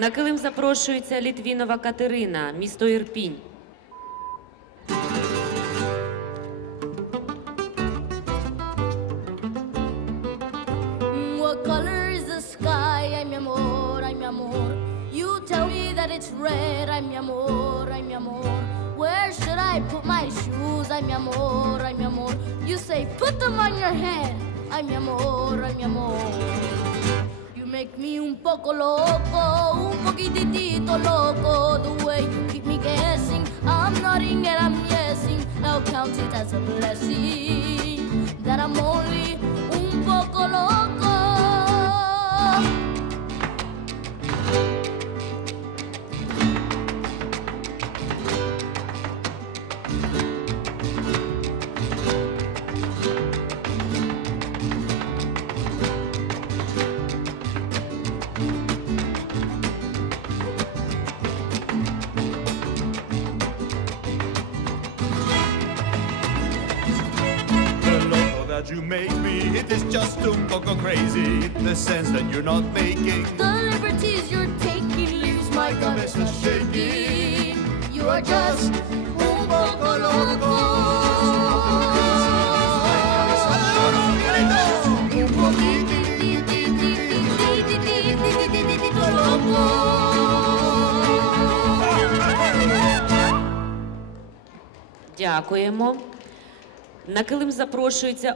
На килим запрошується Літвінова Катерина, місто Ірпінь. What color is the sky? Ay, mi amor, ay, mi amor. You tell me that it's red. Ay, mi amor, ay, mi amor. Where should I put my shoes? Ay, mi amor, ay, mi amor. You say, put them on your head. Ay, mi amor, ay, mi amor. You make me un poco loco, un poquitito loco. The way you keep me guessing, I'm nodding and I'm yesing. I'll count it as a blessing that you make me, it is just un poco crazy. The sense that you're not making. The liberties you're taking leaves my of shaking. You are just un poco loco. Дякуємо. На килим запрошується